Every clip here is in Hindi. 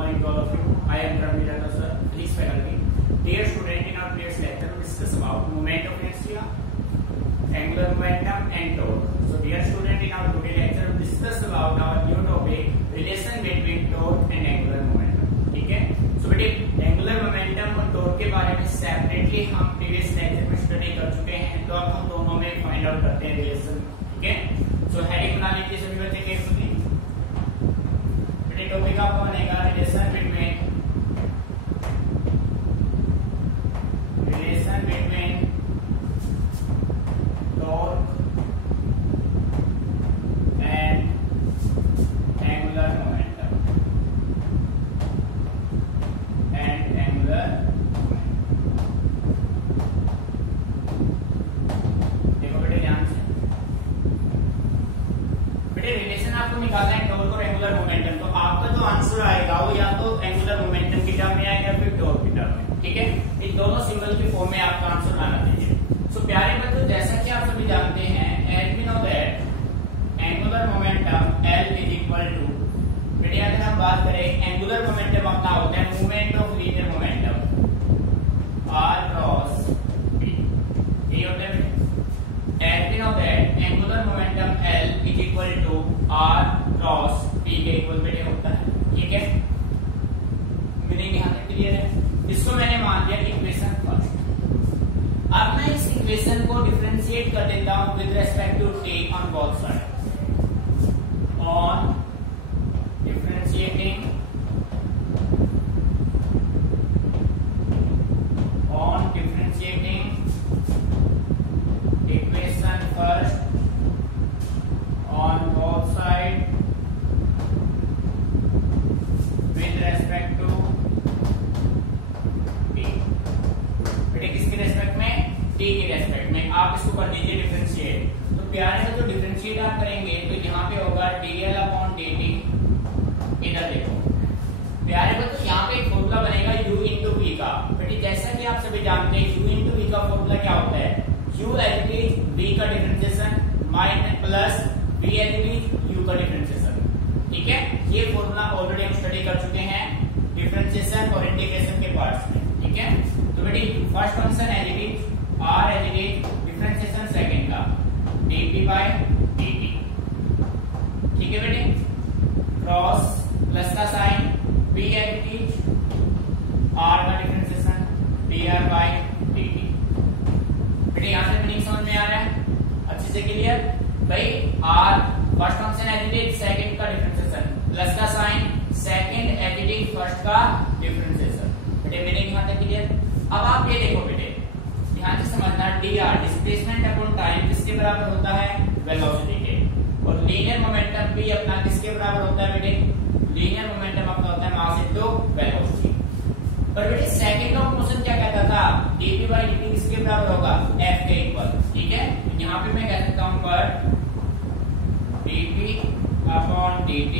morning to all of you. I am Praveen Rathod, sir. Please faculty. Dear student, in our previous lecture we discussed about movement of inertia, angular momentum and torque. So dear student, in our today lecture we discuss about our new topic, relation between torque and angular momentum. ठीक है? So बेटे angular momentum और torque के बारे में सेपरेटली हम previous lecture में स्टडी कर चुके हैं, तो अब हम दोनों में फाइंड आउट करते हैं रिलेशन. ठीक है? So हेडिंग बना लीजिए सभी बच्चे केयरफुली. टॉपिक आपका बनेगा relation between torque and angular momentum देखो बेटे ध्यान से. बेटे रिलेशन आपको निकालना है टॉर्क और एंगुलर मोमेंटम. तो आपका जो आंसर आएगा वो या तो एंगुलर मोमेंटम की टर्म में आएगा फिर टॉर्क की टर्म में. ठीक है, इन दोनों सिंबल की फॉर्म में आपका आंसर आना चाहिए. सो प्यारे बच्चों, जैसा कि आप सभी जानते हैं, as we know that angular momentum L is equal to, बेटे अगर हम बात करें एंगुलर मोमेंटम अपना होता है movement of linear momentum R cross P. ये होता है as we know that angular momentum L is equal to R cross P के इक्वल बेटे होता है. ठीक है, मीनिंग यहां तक क्लियर है. इसको मैंने मान लिया इक्वेशन फर्स्ट. अब मैं इस इक्वेशन को डिफरेंशिएट कर देता हूं with respect to t on both side. On differentiating equation first on both side with respect to t. बेटे किसके रेस्पेक्ट में? t के रेस्पेक्ट में. आप इसको कर दीजिए डिफरेंशिएट. तो प्यारे में जो डिफरेंशिएट आप करेंगे तो यहाँ पे होगा dl अपॉन dt. इधर देखो प्यारे में, तो यहाँ पे एक फॉर्मूला बनेगा u इंटू v का. बेटे जैसा कि आप सभी जानते हैं u इंटू v का फॉर्मूला क्या होता है? u as it is v का differentiation minus plus v as it is u का डिफरेंशिएशन. ठीक है, ये फॉर्मूला ऑलरेडी हम स्टडी कर चुके हैं डिफरेंशिएशन और इंटीग्रेशन के पार्ट्स में. ठीक है, तो बेटे first function as it is r as it is differentiation second का dp बाय dt. ठीक है बेटे, क्रॉस प्लस का sign v as it is r का डिफरेंशिएशन dr बाय dt. बेटे यहां से मीनिंग समझ में आ रहा है अच्छे से? क्लियर भाई. r first function as it is second का डिफरेंशिएशन प्लस का sign second as it is first का डिफरेंशिएशन. बेटे मीनिंग यहां तक क्लियर. अब आप ये देखो बेटे, ध्यान से समझना, dr डिस्प्लेसमेंट अपॉन टाइम किसके बराबर होता है? वेलोसिटी के. और लीनियर मोमेंटम भी अपना किसके बराबर होता है बेटे? लीनियर मोमेंटम अपना होता है मास इनटू वेलोसिटी. पर बेटे सेकंड ऑफ मोशन क्या कहता था? dp बाय dt किसके बराबर होगा? f के इक्वल. ठीक है, यहाँ पे मैं कह सकता हूं पर dp upon dt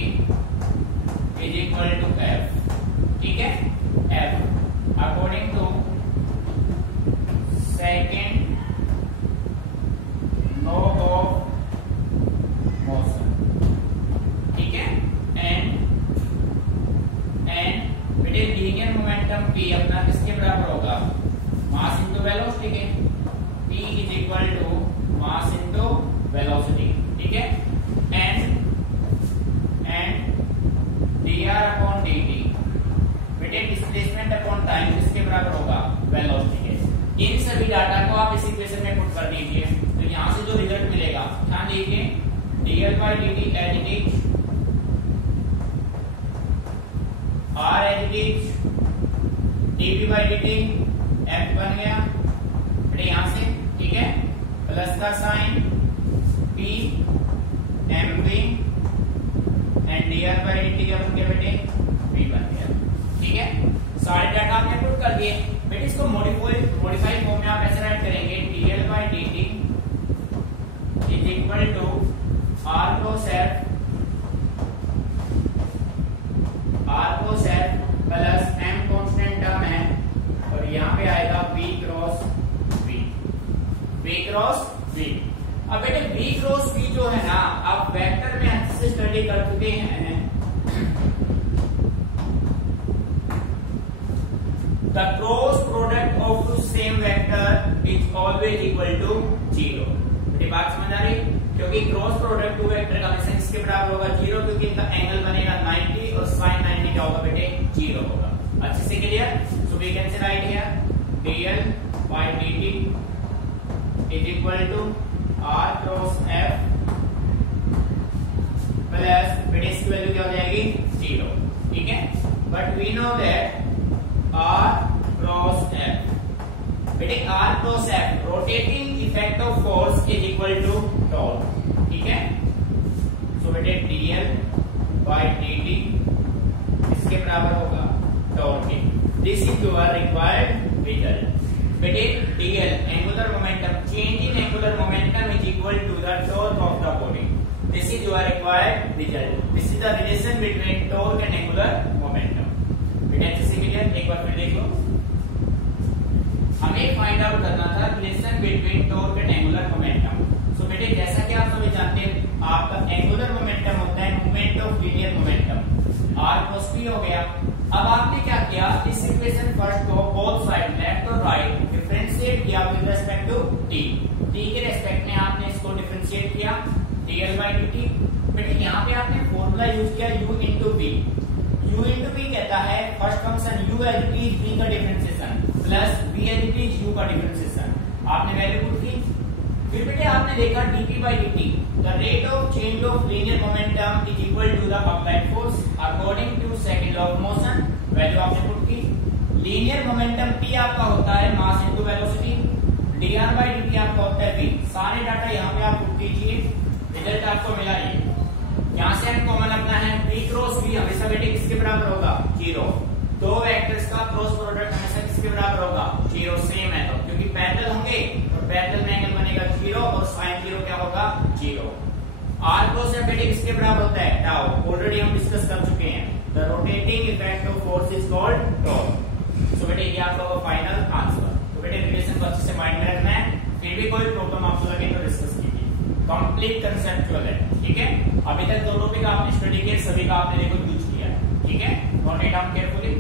is equal to f. ठीक है, f according to second law of motion. ठीक है, एंड बेटे लीनियर मोमेंटम p अपना किसके बराबर होगा? मास इनटू वेलोसिटी के. p is equal to mass into velocity. ठीक है, एंड dr अपॉन dt बेटे डिस्प्लेसमेंट अपॉन टाइम किसके बराबर होगा? वेलोसिटी के. इन सभी डाटा को आप इस इक्वेशन में पुट कर दीजिए, तो यहां से जो रिजल्ट मिलेगा ध्यान दीजिए, dl by dt as it is r as it is dp by dt f बन गया बेटे यहां से. ठीक है, प्लस का sign p mv and dr by dt क्या बन गया बेटे? v बन गया. ठीक है, सारे डाटा आपने पुट कर दिए. बेटे इसको मॉडिफाई फॉर्म में आप ऐसे राइट करेंगे, dl by dt is equal to r cross f plus m constant term है और यहाँ पे आएगा v क्रॉस v. अब बेटे v क्रॉस v जो है ना, आप वेक्टर में अच्छे से स्टडी कर चुके हैं. The cross product of two same vector is always equal to 0। मेरी बात समझ आ रही? क्योंकि क्रॉस प्रोडक्ट टू वेक्टर का हमेशा किसके बराबर होगा? 0, क्योंकि इनका एंगल बनेगा 90 और sin 90 क्या होगा बेटे? 0 होगा। अच्छे से clear? So we can say right here dl by dt is equal to r cross f plus बेटे इसकी वैल्यू क्या हो जाएगी? 0। ठीक है, but we know that r cross f बेटे r cross f rotating effect of force is equal to torque. ठीक है, सो बेटे dl by dt इसके बराबर होगा टॉर्क के। This is your required result. बेटे dl angular momentum, change in angular momentum is equal to the torque of the body. This is your required result. This is the relation between torque and angular momentum. बेटे अच्छे से क्लियर? एक बार फिर देख लो। हमें फाइंड आउट करना था relation between torque and angular momentum. So बेटे जैसा कि आप सभी जानते हैं, आपका एंगुलर मोमेंटम होता है movement of linear momentum, r cos p हो गया। अब आपने क्या किया? इस इक्वेशन फर्स्ट को बोथ साइड लेफ्ट और राइट डिफरेंशिएट किया with respect to t। t के रेस्पेक्ट में आपने इसको डिफरेंशिएट किया dl by dt। बेटे यहाँ पे आपने फॉर्मूला यूज किया u into v। u into v कहता है first function u as it is v का differentiation plus v as it is u का डिफरेंशिएशन। आपने वैल्यू पुट की, फिर बेटे आपने देखा dt by dt the rate of change of linear momentum is equal to the applied force according to second law of motion. Value आपने पुट की। लीनियर मोमेंटम p आपका होता है मास into velocity, dr by dt आपका होता है v। सारे डाटा यहाँ पे आप पुट कीजिए, रिजल्ट आपको मिला ये। यहाँ से हम कॉमन अपना है p क्रॉस v हमेशा बेटे किसके बराबर होगा? 0। दो वेक्टर्स का क्रॉस प्रोडक्ट हमेशा किसके बराबर होगा? 0। सेम है तो, क्योंकि पैरेलल होंगे और पैरेलल में एंगल बनेगा 0 और sin 0 क्या होगा? 0। r क्रॉस f बेटे किसके बराबर होता है? टाउ। ऑलरेडी हम डिस्कस कर चुके हैं। The rotating effect of force is called torque. So बेटे ये आपका फाइनल आंसर। तो बेटे रिलेशन को अच्छे से माइंड में रखना है, फिर भी कोई प्रॉब्लम आपको लगे तो डिस्कस कंप्लीट कंसेप्चुअल है। ठीक है, अभी तक दो टॉपिक आपने स्टडी किए, सभी का आपने देखो यूज किया है। ठीक है, नोट इट डाउन केयरफुली।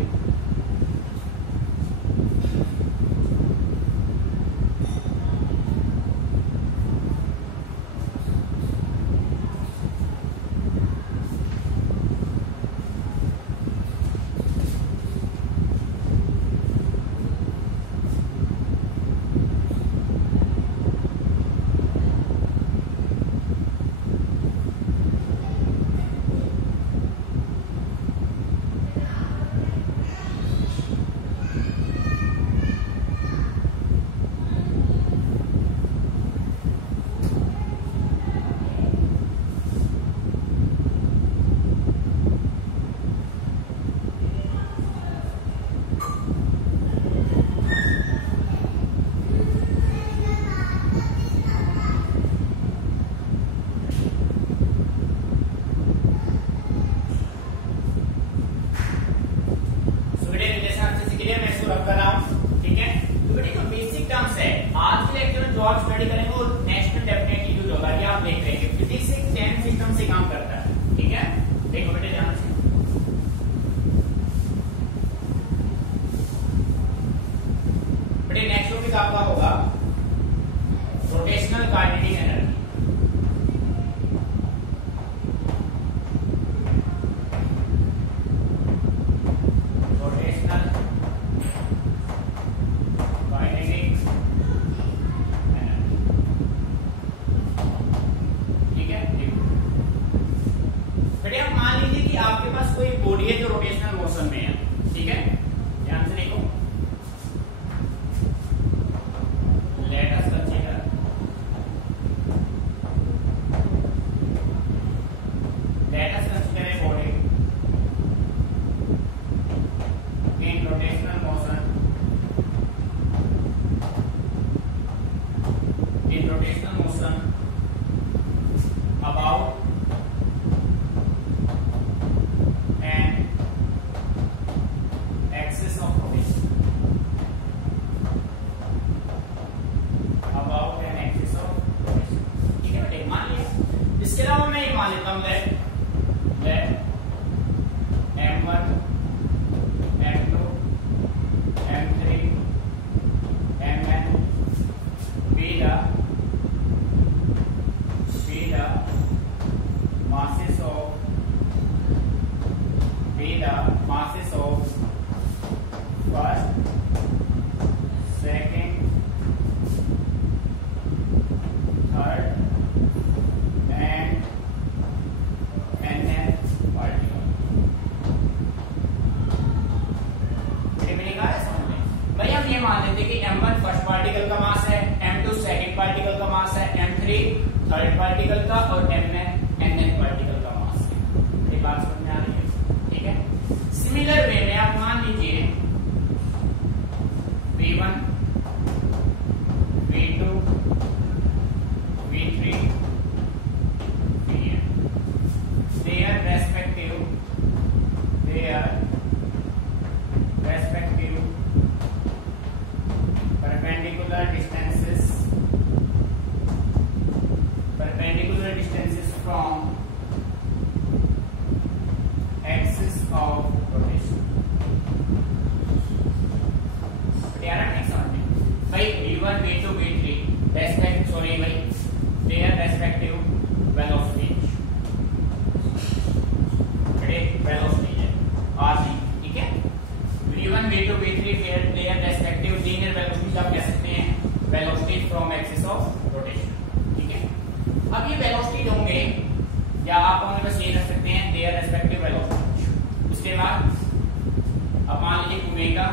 आपका होगा rotational kinetic energy. Rotational kinetic energy, ठीक है। बेटे आप मान लीजिए कि आपके पास कोई बॉडी है जो रोटेशनल मोशन में है, ठीक है। ध्यान से देखो, M1, M2, M3 from axis of rotation. नहीं समझ में भाई v1 v2 v3 respect sorry भाई देयर रेस्पेक्टिव वेलोसिटी वेलोसिटी है r नहीं, ठीक है। v1 v2 v3 their respective linear velocity आप कह सकते हैं velocity from axis of rotation, ठीक है। अब ये वेलोसिटी होंगे या आप उन्हें बस ये रख सकते हैं देयर रेस्पेक्टिव वेलोसिटी। उसके बाद अब मान लीजिए omega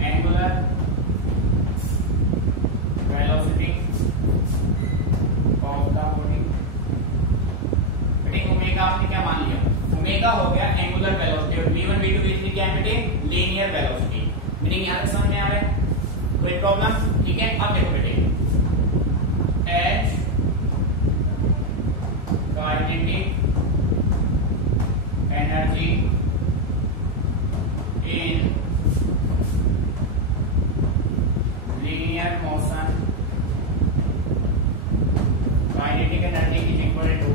angular velocity of the body. बेटे ओमेगा आपने क्या मान लिया, ओमेगा हो गया एंगुलर वेलोसिटी और v1 v2 v3 क्या है बेटे लीनियर वेलोसिटी। मीनिंग यहां तक समझ में आ रहा है, कोई प्रॉब्लम, ठीक है। अब देखो बेटे h kinetic energy in linear motion, kinetic energy is equal to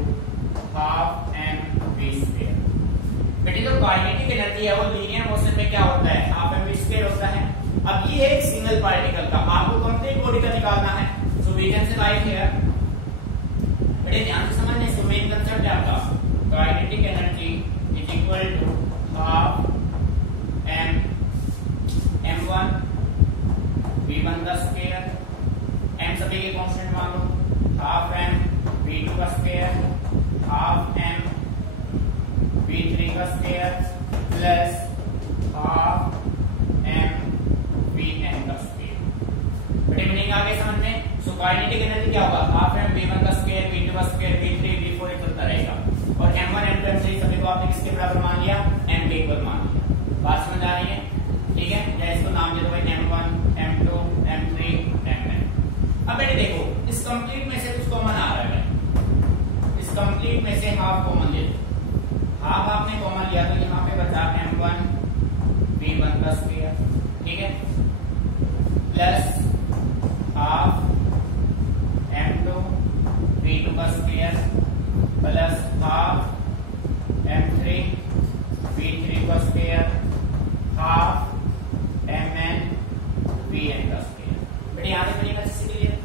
half mv²। बेटे जो काइनेटिक एनर्जी है वो लीनियर मोशन में क्या होता है, हाफ mv² होता है। अब ये है एक सिंगल पार्टिकल का, आपको कंप्लीट बॉडी का निकालना है, so we can say right here. बेटे ध्यान से समझने, इसको मेन कंसेप्ट है आपका kinetic energy is equal to half m1 v1 का स्क्वायर, m सभी के कांस्टेंट मान लो, हाफ m v2 का स्क्वायर, हाफ m v3 का square plus half m vn का स्क्वायर। बेटे मीनिंग आ गई समझ में। सो काइनेटिक एनर्जी क्या होगा, हाफ m v1 का स्क्वायर v2 का स्क्वायर v3 v4 चलता रहेगा और m1 m2 m3 सभी को आपने किसके बराबर मान लिया, m के इक्वल मान लिया। बात समझ आ रही है, ठीक है। या इसको नाम दे दो भाई m1 m2 m3 mn। अब बेटे देखो इस कंप्लीट में से कुछ कॉमन आ रहा है, इस कंप्लीट में से हाफ कॉमन ले लो, हाफ आपने कॉमन लिया तो यहाँ पे बचा m1 v1 का स्क्वायर, ठीक है, प्लस हाफ m2 v2 का square plus half m3 v3 का स्क्वायर हाफ mn vn का स्क्वायर। बेटे यहाँ पे बनेगा इससे clear,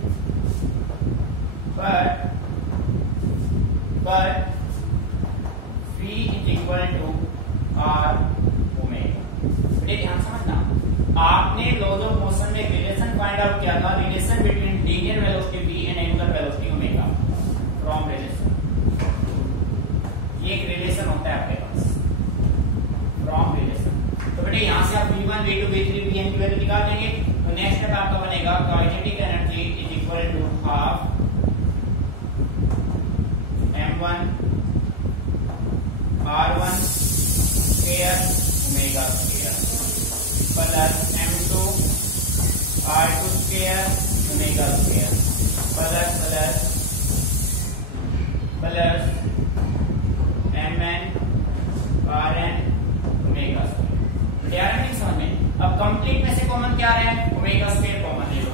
but v is equal to r omega. बेटे ध्यान समझना, आपने लॉज ऑफ मोशन में रिलेशन फाइंड आउट किया था, relation between linear velocity v and angular velocity omega from relation. ये एक रिलेशन होता है आपके पास फ्रॉम रिलेशन। तो बेटे यहाँ से आप v1 v2 v3 vn की वैल्यू निकाल देंगे, तो नेक्स्ट स्टेप आपका बनेगा kinetic energy is equal to half m1 r1 square omega square plus m2 r2 square omega square plus plus mn rn omega square. यार नहीं समझ में। अब कंप्लीट में से कॉमन क्या आ रहा है, ओमेगा स्क्वायर कॉमन ले लो,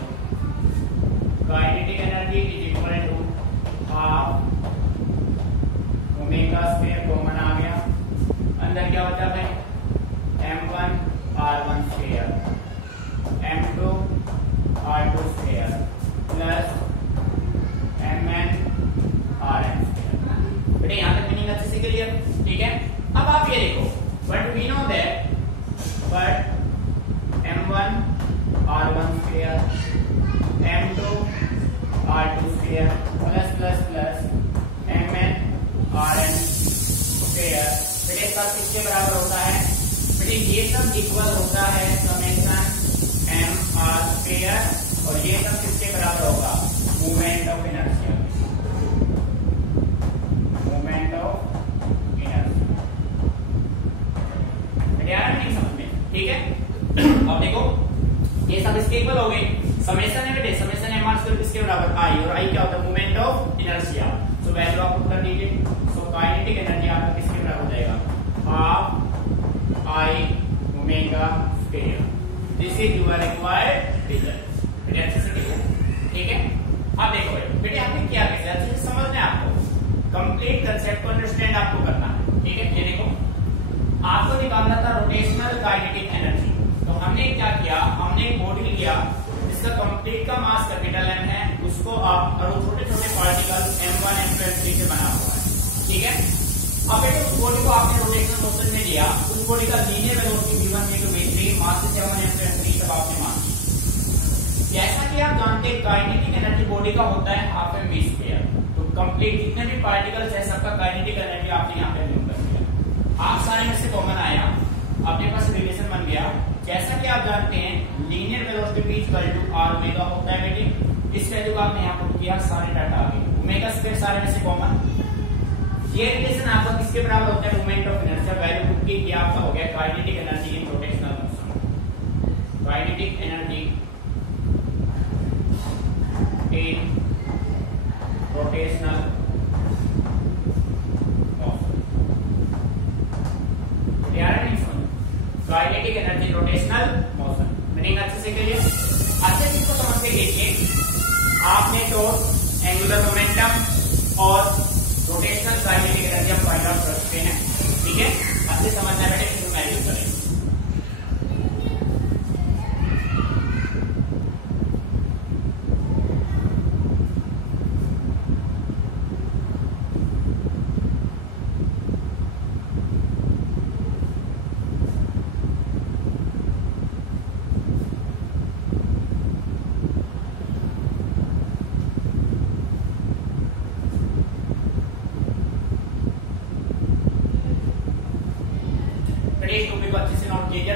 kinetic energy is equal to half omega square common आ गया, अंदर क्या बचा भाई m1 r1 square m2 r2 square plus mn rn square. बेटे यहाँ तक मीनिंग अच्छे से क्लियर, ठीक है। अब आप ये देखो, but we know that but m1 r1 square m2 r2 square plus mn rn square, बेटे सब किसके बराबर होता है, बेटे ये सब इक्वल होता है समेशन m r स्क्वायर और ये सब किसके बराबर होगा, movement of inertia, movement of inertia. बेटे यार नहीं समझ में, ठीक है। अब देखो ये सब इसके इक्वल हो गए, समेशन है बेटे, समेशन m r स्क्वायर किसके बराबर, i, और i क्या होता है, मूवमेंट ऑफ इनर्शिया। तो वैल्यू आप पुट कर दीजिए, सो काइनेटिक एनर्जी आपका किसके बराबर हो जाएगा, half i omega square. This is your required result. बेटे अच्छे से ठीक है। अब देखो ठीक है, ये देखो आपको निकालना था रोटेशनल काइनेटिक एनर्जी। तो हमने क्या किया, हमने एक बॉडी लिया जिसका कंप्लीट का मास कैपिटल M है, उसको आप और छोटे छोटे पार्टिकल M1 M2 M3 से बना हुआ है, ठीक है। अब बेटे उस बॉडी को आपने रोटेशनल मोशन में लिया, उस बॉडी का linear velocity v1 v2 v3 मास से 7 M2 M3 सब आपने मान ली। जैसा कि आप जानते हैं काइनेटिक एनर्जी बॉडी का होता है हाफ एम वी स्क्वायर। तो कंप्लीट जितने भी पार्टिकल्स है सबका काइनेटिक एनर्जी आपने यहाँ पे न्यू कर दिया। आप सारे में से कॉमन आया, अपने पास रिलेशन बन गया। जैसा कि आप जानते हैं linear velocity equal to r omega होता है बेटे, इस वैल्यू को आपने यहाँ पुट किया, सारे डाटा आ गए। ओमेगा स्क्वायर सारे में से कॉमन, ये रिलेशन आपका किसके बराबर होता है, moment of inertia value put की, ये आपका हो गया kinetic energy in rotational motion. Kinetic energy in rotational kinetic energy rotational motion. Meaning अच्छे से करिए, अच्छे से इसको समझ के देखिए। आपने तो एंगुलर मोमेंटम और रोटेशनल काइनेटिक एनर्जी हम फाइंड आउट कर सकते हैं, ठीक है। अच्छे समझना बेटे, फिर मैं यूज करेंगे।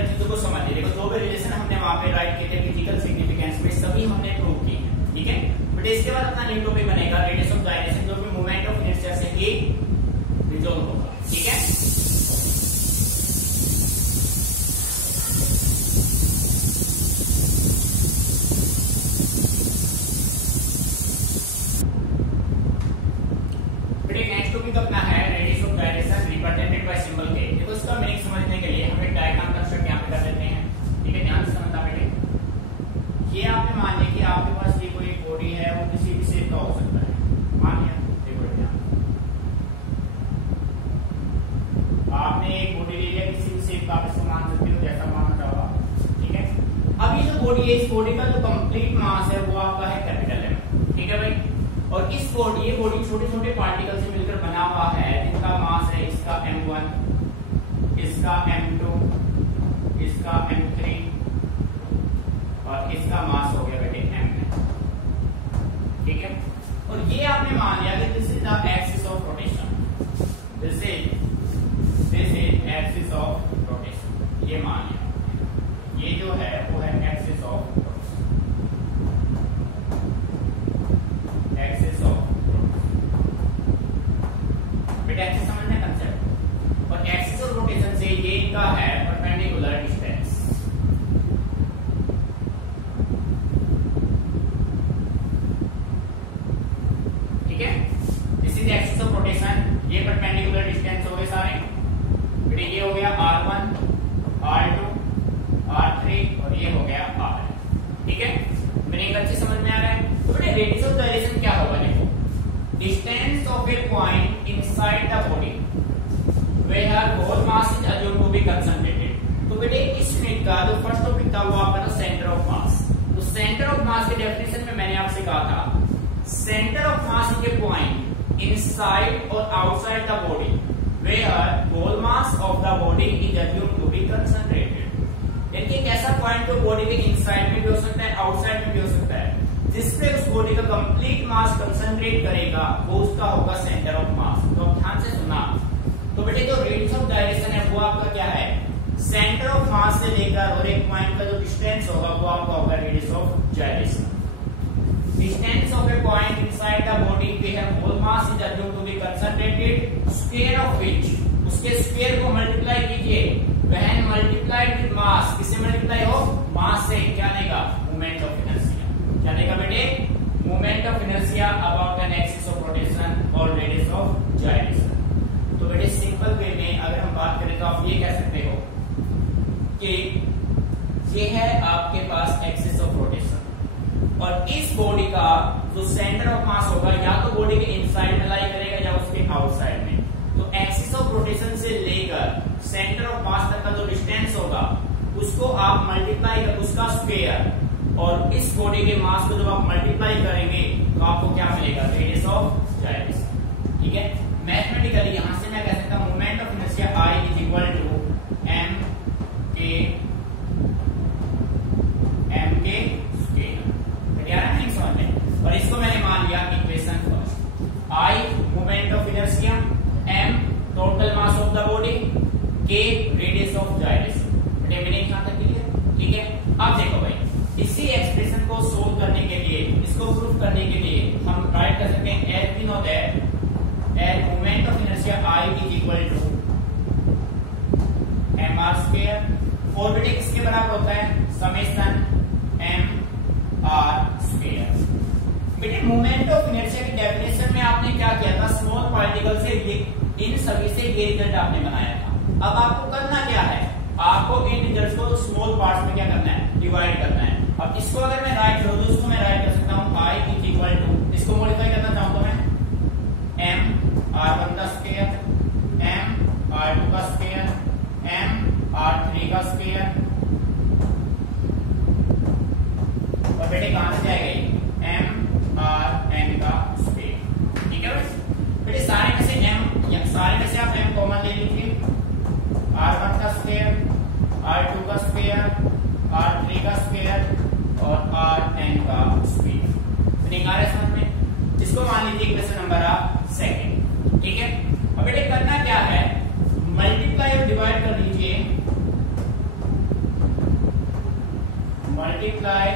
चीजों को समझिए, देखो जो भी रिलेशन हमने वहां पे राइट किए थे फिजिकल सिग्निफिकेंस में, सभी हमने प्रूव किए हैं, ठीक है। बट इसके बाद अपना न्यू टॉपिक बनेगा रेडियस ऑफ गायरेशन, जो कि मोमेंट ऑफ इनर्शिया से ही रिजॉल्व होगा, ठीक है। नेक्स्ट टॉपिक अपना है radius of gyration represented by symbol के। देखो इसका मीनिंग समझने के लिए हम एक डायग्राम कंस्ट्रक्ट यहाँ पे कर लेते हैं, ठीक है। ध्यान से समझना बेटे। ये आपने मान लिया कि आपके पास ये कोई बॉडी है, वो किसी भी शेप का हो सकता है, मान लिया। देखो ध्यान, आपने एक बॉडी ले लिया किसी भी शेप का, आप इसको मान सकते हो जैसा मानना चाहो, ठीक है। अब ये जो बॉडी है, इस बॉडी का जो कंप्लीट मास है वो आपका है कैपिटल M, ठीक है भाई। और इस बॉडी, ये बॉडी छोटे छोटे पार्टिकल से मिलकर बना हुआ है, जिनका मास है इसका M1, इसका M2, इसका M3 और इसका मास हो गया बेटे M, ठीक है। और ये आपने मान लिया कि this is the axis of rotation, this is axis of rotation, ये मान लिया। ये जो है वो है एक्सिस ऑफ एक्सिस समझने कंसेप्ट। और एक्सिस ऑफ रोटेशन से ये इनका है परपेंडिकुलर डिस्टेंस, ठीक है। This is axis of rotation, ये परपेंडिकुलर डिस्टेंस हो गए सारे बेटे। ये हो गया R1, R2, R3 और ये हो गया R, ठीक है। मीनिंग अच्छे समझ में आ रहा है। तो बेटे रेडियस ऑफ गायरेशन क्या होगा, देखो distance of a point inside the body where whole mass is assumed to be concentrated। तो बेटे इस यूनिट का जो फर्स्ट टॉपिक था वो आपका था सेंटर ऑफ मास। तो सेंटर ऑफ मास के डेफिनेशन में मैंने आपसे कहा था centre of mass is a point inside और outside the body where whole mass of the body is assumed to be concentrated। यानी एक ऐसा पॉइंट जो बॉडी के इनसाइड में भी हो सकता है, आउटसाइड में भी हो सकता है, जिसपे उस बॉडी का कंप्लीट मास कंसंट्रेट करेगा, वो उसका होगा सेंटर ऑफ मास। तो अब ध्यान से सुनना। तो बेटे जो रेडियस ऑफ गायरेशन है वो आपका क्या है, सेंटर ऑफ मास से लेकर और एक पॉइंट का जो डिस्टेंस होगा वो आपका होगा radius of gyration. Distance of a point inside the body where whole mass is assumed to be concentrated, square of which, उसके स्क्वायर को मल्टीप्लाई कीजिए, व्हेन मल्टीप्लाइड विद मास, किससे मल्टीप्लाई हो, मास से, क्या देगा, मोमेंट ऑफ इनर्शिया। क्या देगा बेटे, moment of inertia about an axis of rotation और रेडियस ऑफ गायरेशन। तो बेटे सिंपल वे में अगर हम बात करें तो आप ये कह सकते हो कि ये है आपके पास एक्सिस ऑफ रोटेशन और इस बॉडी का जो सेंटर ऑफ मास होगा या तो बॉडी के इनसाइड में लाई करेगा या उसके आउटसाइड में। तो एक्सिस ऑफ रोटेशन उसको आप मल्टीप्लाई कर उसका स्क्वायर और इस बॉडी के मास को जब आप मल्टीप्लाई करेंगे तो आपको क्या मिलेगा, रेडियस ऑफ जाइरस। ठीक है, मैथमेटिकली यहां से मैं कह सकता हूं moment of inertia I is equal to m के स्क्वायर। यार नहीं समझ में, और इसको मैंने मान लिया equation first. I moment of inertia, m total mass of the body, k radius of gyration. Meaning यहां तक क्लियर। ठीक है, अब देखो भाई इसी एक्सप्रेशन को सोल्व करने के लिए, इसको प्रूफ करने के लिए हम राइट कर सकते हैं as we know that as moment of inertia I is equal to mr square, और बेटे किसके बराबर होता है, समेशन mr square। बेटे मोमेंट ऑफ इनर्शिया की डेफिनेशन में आपने क्या किया था, स्मॉल पार्टिकल से इन सभी से ये रिजल्ट आपने बनाया था। अब आपको करना क्या है, आपको इन रिजल्ट्स को स्मॉल पार्ट्स में क्या करना है, डिवाइड करना है। अब इसको अगर मैं राइट करूं तो इसको मैं राइट कर सकता हूं I इज इक्वल टू, इसको मॉडिफाई करना चाहूं तो मैं m r1 का स्क्वायर, m r2 का स्क्वायर, m r3 का स्क्वायर, और बेटे कहां से जाएगा m rn का स्क्वायर। ठीक है बेटे, सारे में से आप m कॉमन ले लीजिए, r1 का स्क्वायर, r2 का स्क्वायर, r3 का स्क्वायर और rn का स्क्वायर। मीनिंग आ रहा है समझ में। इसको मान लीजिए इक्वेशन नंबर सेकंड। ठीक है, अब बेटे करना क्या है, मल्टीप्लाई और डिवाइड कर लीजिए, मल्टीप्लाई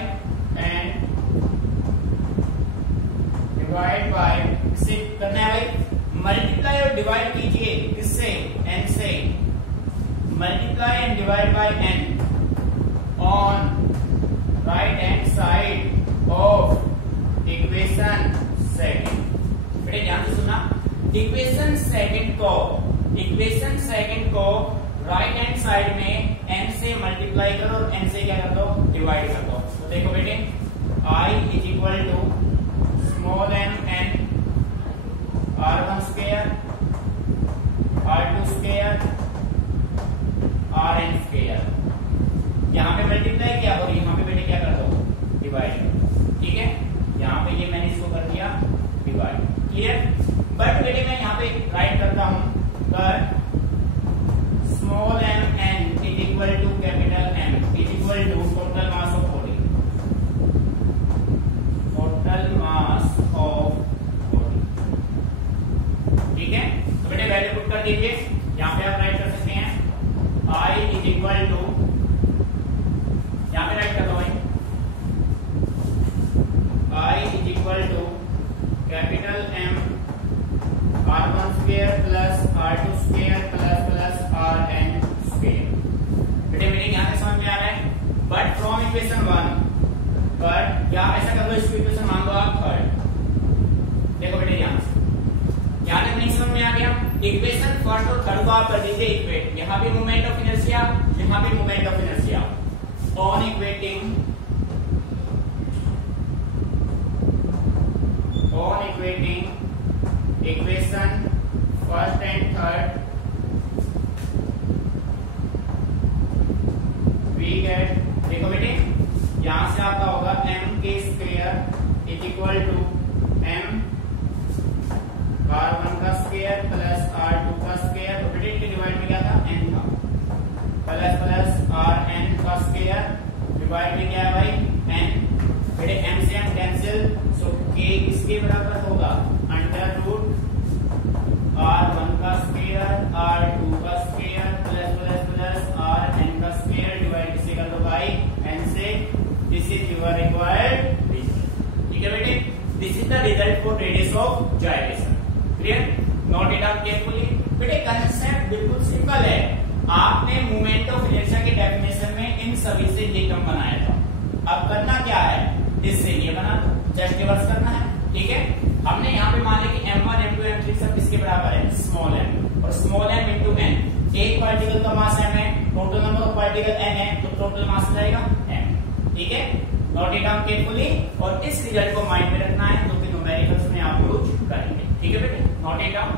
एंड डिवाइड बाय, किससे करना है भाई, मल्टीप्लाई और डिवाइड कीजिए किससे, n से, multiply and divide by n on right hand side of equation second. बेटे ध्यान से सुना, इक्वेशन सेकंड को राइट हैंड साइड में n से मल्टीप्लाई करो और n से क्या कर दो, डिवाइड कर दो। तो देखो बेटे I is equal to small m n r1 square, r2 square, rn square. यहाँ पे मल्टीप्लाई किया और यहाँ पे बेटे क्या कर दो, डिवाइड। ठीक है, यहाँ पे ये मैंने इसको कर दिया डिवाइड, क्लियर। बट बेटे मैं यहाँ पे राइट करता हूँ, but small m n is equal to capital M is equal to total mass of body, total mass of body. ठीक है, तो बेटे वैल्यू पुट कर दीजिए, यहाँ पे आप राइट कर सकते हैं I इज इक्वल टू, यहाँ पे राइट कर दो भाई, I is equal to capital M r1 square plus r2 square plus rn square. बेटे मीनिंग यहाँ पे समझ में आ रहा है, बट फ्रॉम इक्वेशन 1, बट या ऐसा कर लो, इसको इक्वेशन मान लो आप थर्ड। देखो बेटे यहाँ तक नहीं समझ में आ गया, इक्वेशन फर्स्ट और थर्ड को आप कर दीजिए इक्वेट, यहाँ भी मोमेंट ऑफ इनर्शिया, यहाँ भी moment of inertia, on equating equation first and third we get, देखो बेटे यहां से आपका होगा m के square is equal to m r1 का स्क्वायर प्लस r2 का स्क्वायर, तो बेटे डिवाइड में क्या था, n था, प्लस rn का स्क्वायर, डिवाइड में क्या है भाई, n। बेटे m से m कैंसिल, सो k किसके बराबर होगा, अंडर रूट r1 का स्क्वायर, r2 का स्क्वायर प्लस rn का स्क्वायर, डिवाइड किससे कर दो भाई, n से। This is your required result. ठीक है बेटे, this is the result for radius of gyration. Clear, note it down carefully. बेटे कंसेप्ट बिल्कुल सिंपल है, आपने मोमेंट ऑफ इनर्शिया के डेफिनेशन में इन सभी से ये टर्म बनाया था, अब करना क्या है, इससे ये बना दो, जस्ट रिवर्स करना है। ठीक है, हमने यहाँ पे मान लिया कि m1 m2 m3 सब किसके बराबर है, स्मॉल m, और स्मॉल m इंटू n, एक पार्टिकल का मास m है, total number of particle n है, तो टोटल मास जाएगा m। ठीक है, नोट इट डाउन केयरफुली, और इस रिजल्ट को माइंड में रखना है, क्योंकि न्यूमेरिकल्स में आप यूज करेंगे। ठीक है बेटे, नोट इट डाउन।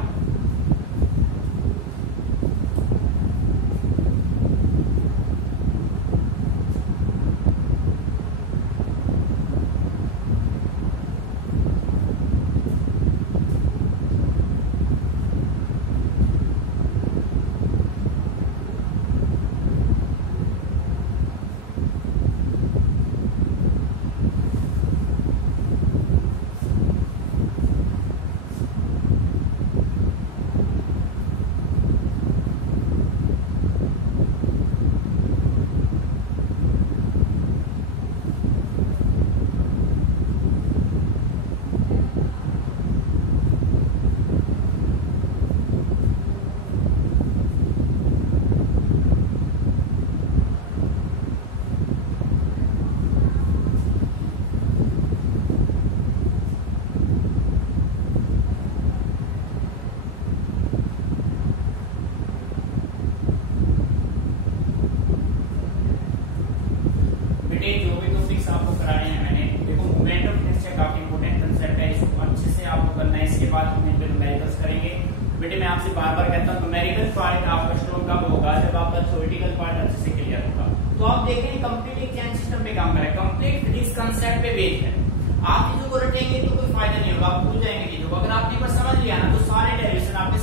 आपसे बार बार कहता हूँ न्यूमेरिकल पार्ट आपका स्ट्रॉन्ग कब होगा, जब आपका थ्योरेटिकल पार्ट अच्छे से क्लियर होगा। तो आप देखें कंप्लीट एक चेन सिस्टम पे काम करें, कंप्लीट फिजिक्स कांसेप्ट पे बेस्ड है। आप चीजों को रटेंगे तो कोई फायदा नहीं होगा, आप भूल जाएंगे चीजों को। अगर आपने बस समझ लिया ना तो सारे डेरिवेशन आपके